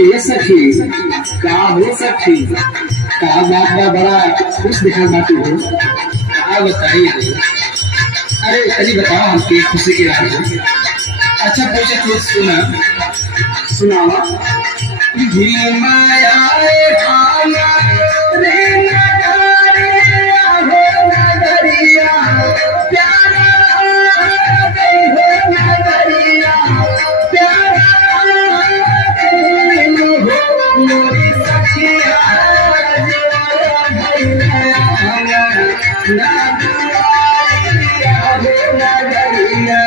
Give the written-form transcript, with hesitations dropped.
ये सखी का हो सखी का बात बा बड़ा खुश दिखा बाती हो का बताइए। अरे अजी बताओ हमके खुशी की बात है। अच्छा पूछे तो सुना सुनावा माया खाना रे नगारे हो नगरिया प्यारा हो नगरिया प्यारा मोरी सखिया नगरिया